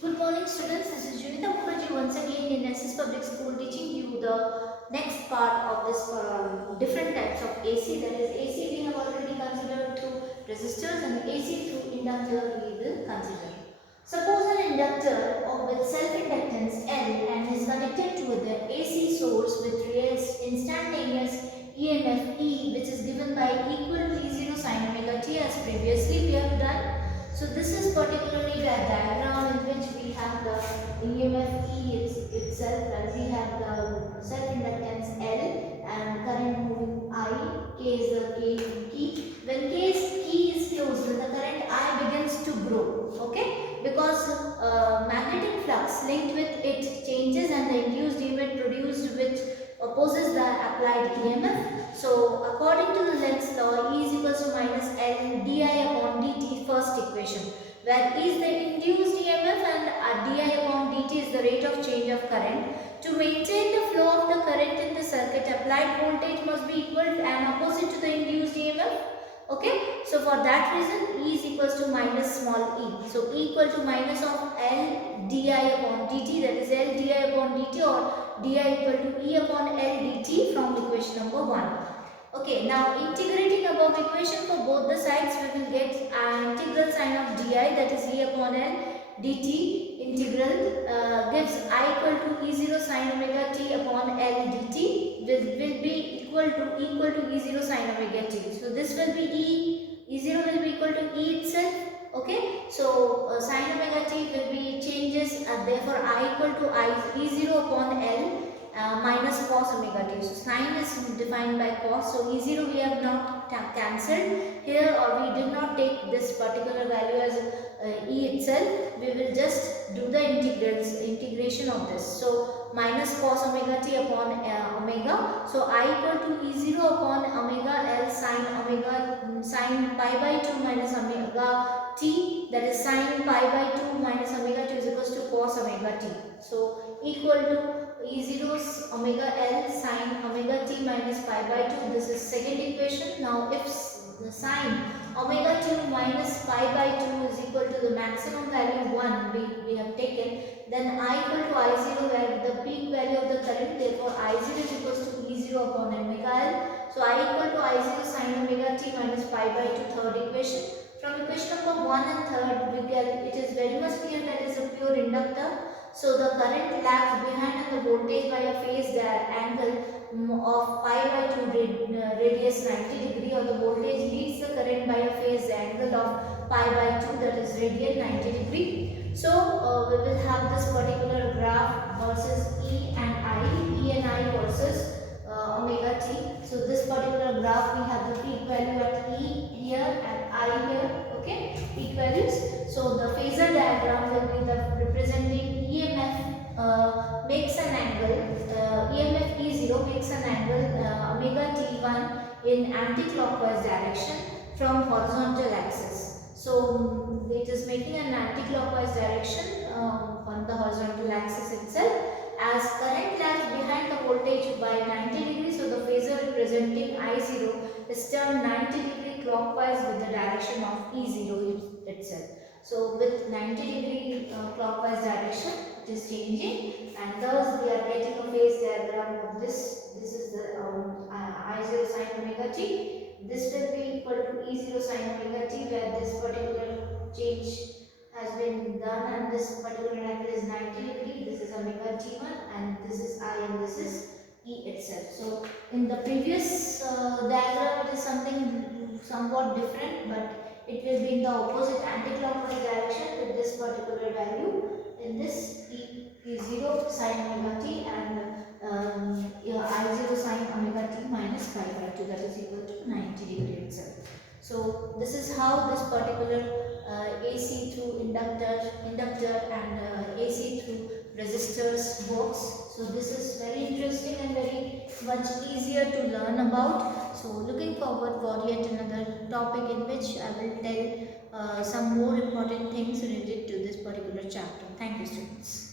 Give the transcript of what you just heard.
Good morning students, this is Junita Mukherjee once again in SS Public School teaching you the next part of this different types of AC. That is AC we have already considered through resistors and AC through inductor we will consider. Suppose an inductor with self-inductance L and is connected to the AC source with instantaneous EMF E, which is given by equal to E0 sin omega t as previously we have done. So this is particularly the diagram in which we have the EMF E itself, and we have the self-inductance L and current moving I. K is the key. When key is closed, when the current I begins to grow, okay? Because magnetic flux linked with it changes and the induced EMF produced which opposes the applied EMF. So according to the Lenz's law, E is equals to minus L di upon dt, first equation, where E is the induced EMF and di upon dt is the rate of change of current. To maintain the flow of the current in the circuit, applied voltage must be equal and opposite to the induced EMF. Okay, so for that reason E is equals to minus small e. So E equal to minus of L di upon dt, that is L di upon dt, or di equal to E upon L dt from equation number 1. Okay, now integrating above equation for both the sides, we will get integral sign of di, that is E upon L dt. Integral gives I equal to E0 sin omega t upon L dt will be equal to E0 sin omega t. So this will be E0 will be equal to E itself. Okay, so sin omega t will be changes, therefore I equal to E0 upon L minus cos omega t. So sin is defined by cos, so E0 we have not cancelled here, or we did not take this particular value as E itself. We will just do the integration of this. So minus cos omega t upon omega. So I equal to E0 upon omega L sin pi by 2 minus omega t, that is sin pi by 2 minus omega t is equals to cos omega t. So equal to E0 omega L sin omega t minus pi by 2. This is second equation. Now if the sin omega t minus pi by 2 is equal to the maximum value 1 we have taken, then I equal to I0, where the peak value of the current, therefore I0 is equals to E0 upon omega L. So I equal to I0 sin omega t minus pi by 2, third equation. From equation number 1 and 3rd, we get, it is very much clear that it is a pure inductor. So the current lags behind and the voltage by a phase angle of pi by 2 radius 90 degree, or the voltage leads the current by a phase angle of pi by 2, that is radian 90 degree. So we will have this particular graph versus E and I versus omega t. So this particular graph, we have the peak value at E here and I here, okay, peak values. So the phasor diagram will be the representing EMF makes an angle, EMF E0 makes an angle omega t1 in anti-clockwise direction from horizontal axis. So it is making an anti-clockwise direction on the horizontal axis itself, as current lags behind the voltage by 90 degrees. So the phasor representing I0 is turned 90 degree clockwise with the direction of E0 itself. So with 90 degree clockwise direction, it is changing, and thus we are getting a phase diagram of this. This is the I0 sin omega t. This will be equal to E0 sin omega t, where this particular change has been done, and this particular angle is 90 degree. This is omega t1, and this is I, and this is E itself. So in the previous diagram, it is somewhat different, but it will be in the opposite anti-clockwise direction with this particular value. In this, E is 0 sin omega t, and I0 sin omega t minus pi by 2, that is equal to 90 degree itself. So this is how this particular AC through inductor and AC through resistors works. So this is very interesting and very much easier to learn about. So looking forward for yet another topic in which I will tell some more important things related to this particular chapter. Thank you, students.